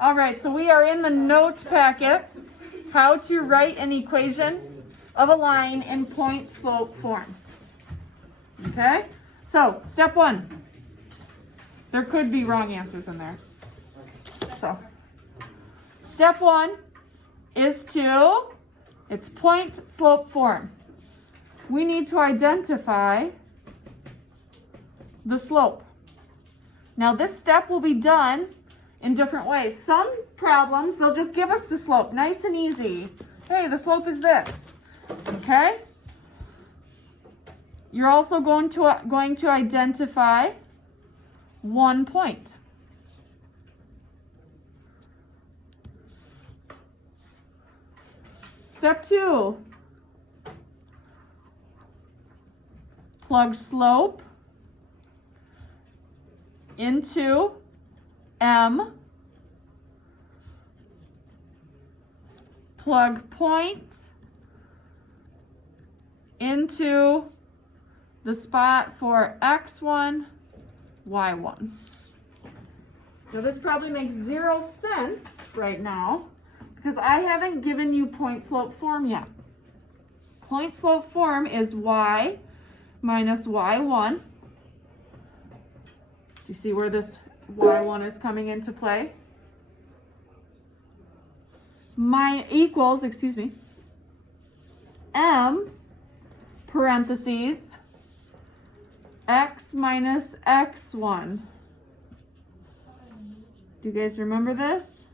All right, so we are in the note packet, how to write an equation of a line in point slope form. Okay, so step one. There could be wrong answers in there. So step one is it's point slope form. We need to identify the slope. Now this step will be done in different ways. Some problems, they'll just give us the slope, nice and easy. Hey, the slope is this, okay? You're also going to identify one point. Step two, plug slope into M, plug point into the spot for x1, y1. Now this probably makes 0 sense right now because I haven't given you point slope form yet. Point slope form is y minus y1. Do you see where this y1 is coming into play? Equals m parentheses x minus x1. Do you guys remember this?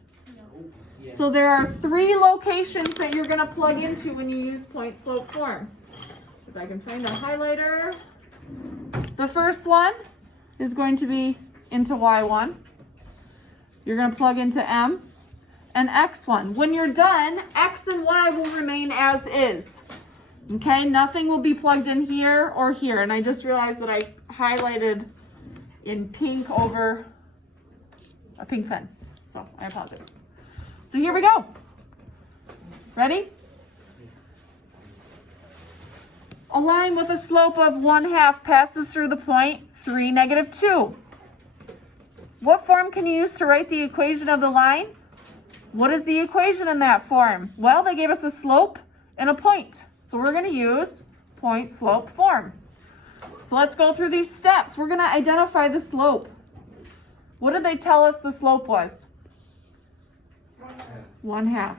Yeah. So there are 3 locations that you're going to plug into when you use point slope form. If I can find a highlighter. The first one is going to be into y1. You're going to plug into m and x1. When you're done, x and y will remain as is. Okay, nothing will be plugged in here or here. And I just realized that I highlighted in pink over a pink pen. So I apologize. So here we go. Ready? A line with a slope of 1/2 passes through the point 3, -2. What form can you use to write the equation of the line? What is the equation in that form? Well, they gave us a slope and a point. So we're going to use point slope form. So let's go through these steps. We're going to identify the slope. What did they tell us the slope was? 1/2.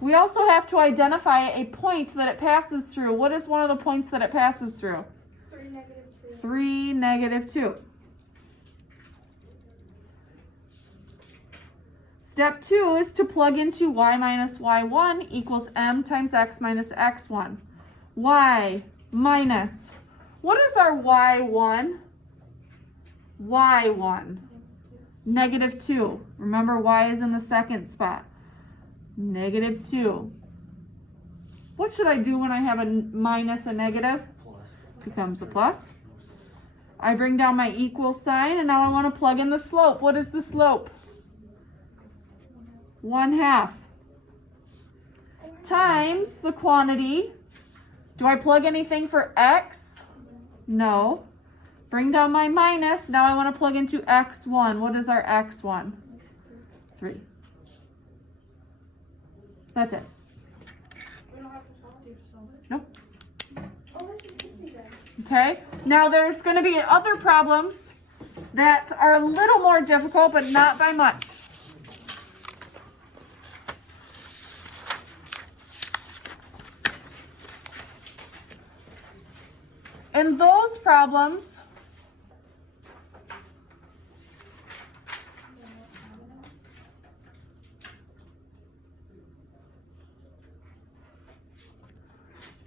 We also have to identify a point that it passes through. What is one of the points that it passes through? 3, -2. Step 2 is to plug into y minus y1 equals m times x minus x1. Y minus, what is our y1? y1, -2. Remember, y is in the second spot. -2. What should I do when I have a minus a negative? Plus. Becomes a plus. I bring down my equal sign, and now I want to plug in the slope. What is the slope? 1/2 times the quantity. Do I plug anything for x? No. Bring down my minus. Now I want to plug into x1. What is our x1? 3. That's it. Nope. Okay. Now there's going to be other problems that are a little more difficult, but not by much. In those problems,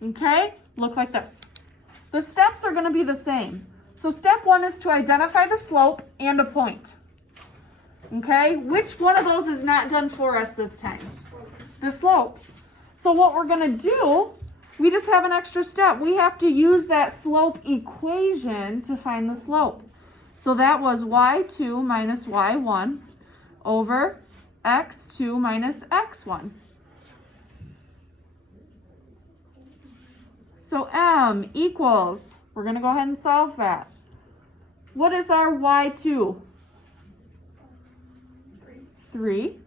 okay, look like this. The steps are going to be the same. So step 1 is to identify the slope and a point. Okay, which one of those is not done for us this time? The slope. So what we're going to do, we just have an extra step. We have to use that slope equation to find the slope. So that was y2 minus y1 over x2 minus x1. So m equals, we're going to go ahead and solve that. What is our y2? 3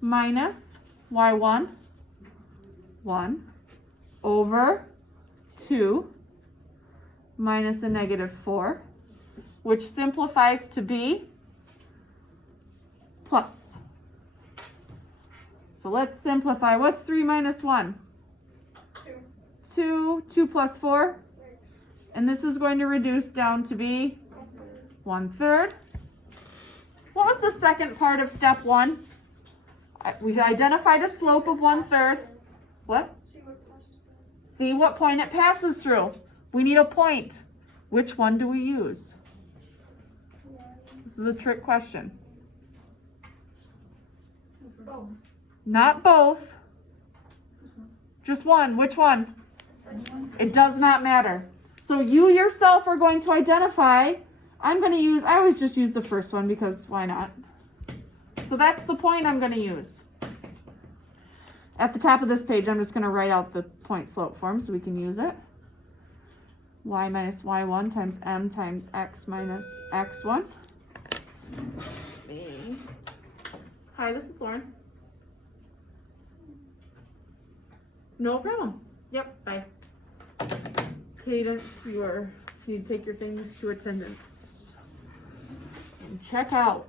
minus y1, 1, over 2 minus a negative 4, which simplifies to be plus. So let's simplify. What's 3 minus 1? 2. 2 plus 4. And this is going to reduce down to be 1/3. What was the second part of step 1? We identified a slope of 1/3. What? See what point it passes through. We need a point. Which one do we use? This is a trick question. Both. Not both. Just one. Which one? It does not matter. So you yourself are going to identify. I always just use the first one because why not? So that's the point I'm going to use. At the top of this page, I'm just going to write out the point slope form so we can use it. Y minus y1 times m times x minus x1. Hi, this is Lauren. No problem. Yep, bye. Cadence, you need to take your things to attendance. And check out.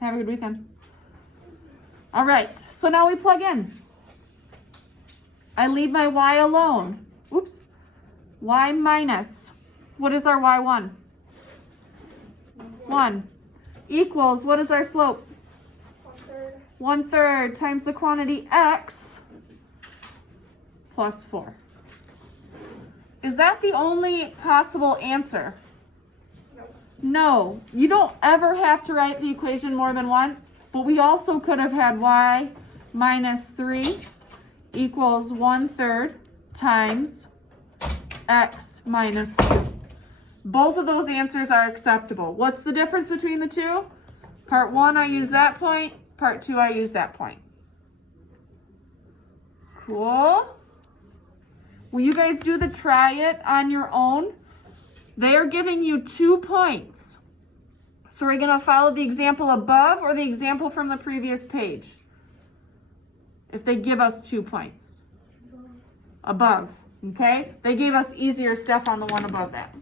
Have a good weekend. All right, so now we plug in. I leave my y alone. Oops. Y minus, what is our y1? 1 equals, what is our slope? 1/3 times the quantity x plus 4. Is that the only possible answer? No. You don't ever have to write the equation more than once, but we also could have had y minus 3 equals 1/3 times x minus 2. Both of those answers are acceptable. What's the difference between the two? Part 1, I use that point. Part 2, I use that point. Cool. Will you guys do the try it on your own? They are giving you 2 points. So we're going to follow the example above or the example from the previous page? If they give us 2 points. Above, okay? They gave us easier stuff on the one above that.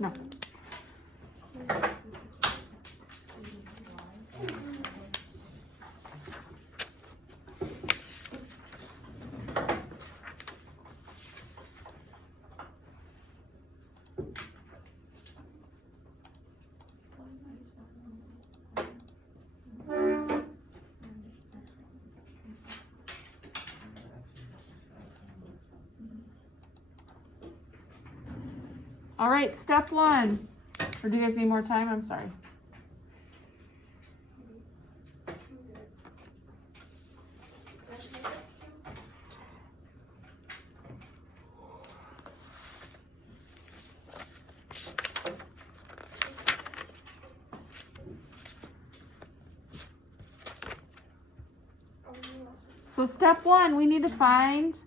No. All right, step 1. Or do you guys need more time? I'm sorry. So step 1, we need to find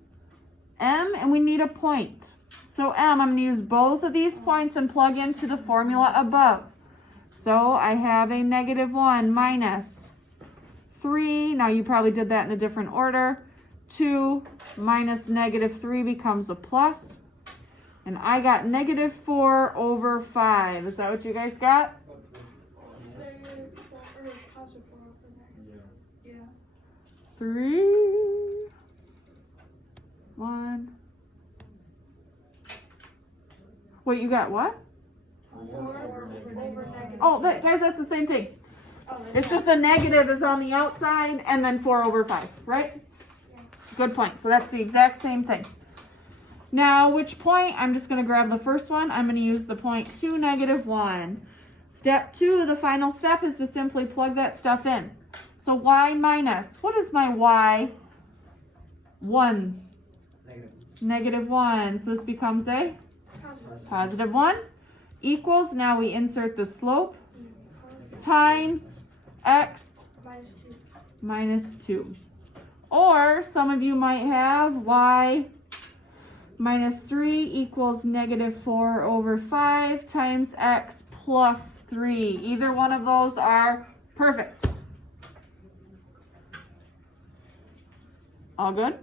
m and we need a point. So m, I'm going to use both of these points and plug into the formula above. So I have a -1 minus 3. Now you probably did that in a different order. 2 minus negative 3 becomes a plus. And I got negative 4 over 5. Is that what you guys got? Yeah. 3, 1. Wait, you got what? Oh, guys, that's the same thing. It's just a negative is on the outside and then 4 over 5, right? Good point. So that's the exact same thing. Now, which point? I'm just going to grab the first one. I'm going to use the point 2, negative 1. Step 2, the final step, is to simply plug that stuff in. So y minus, what is my y? 1. Negative 1. So this becomes a positive 1 equals, now we insert the slope, times x minus 2. Or some of you might have y minus 3 equals negative 4 over 5 times x plus 3. Either one of those are perfect. All good?